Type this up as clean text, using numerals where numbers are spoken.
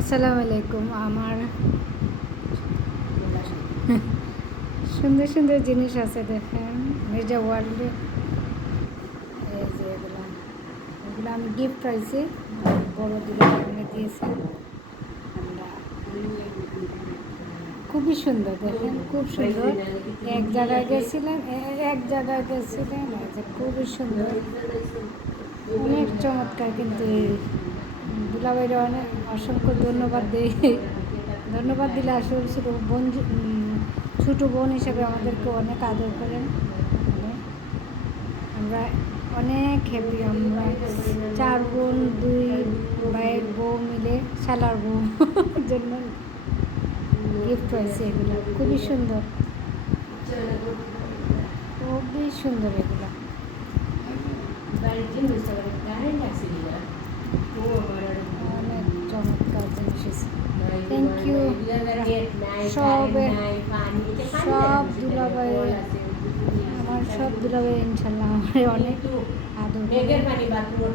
আসসালামু আলাইকুম। আমার সুন্দর সুন্দর জিনিস আছে, দেখেন মির্জা ওয়ার্ল্ডে। এই যে এগুলো এগুলো আমি গিফট পাইছি, বড় দিলে এনে দিয়েছে। আমরা খুবই সুন্দর, দেখেন খুব সুন্দর। এক জায়গায় গেছিলেন এই যে খুবই সুন্দর, অনেক চমৎকার। কিন্তু এই দুলাভাইরে অনেক অসংখ্য ধন্যবাদ দিই। ধন্যবাদ দিলে আসলে ছোটো বোন, ছোটো বোন হিসেবে আমাদেরকে অনেক আদর করেন। মানে আমরা অনেক হ্যাপি। আমরা 4 বোন, 2 ভাইয়ের বউ মিলে শালার বউ জন্য গিফট পাইছি। এগুলো খুবই সুন্দর, খুবই সুন্দর এগুলো। অনেক চমৎকার জিনিস। থ্যাংক ইউ সব সব দুলাভাই, আমার সব দুলাভাই ইনশাল্লাহ আমার অনেক আদর করে।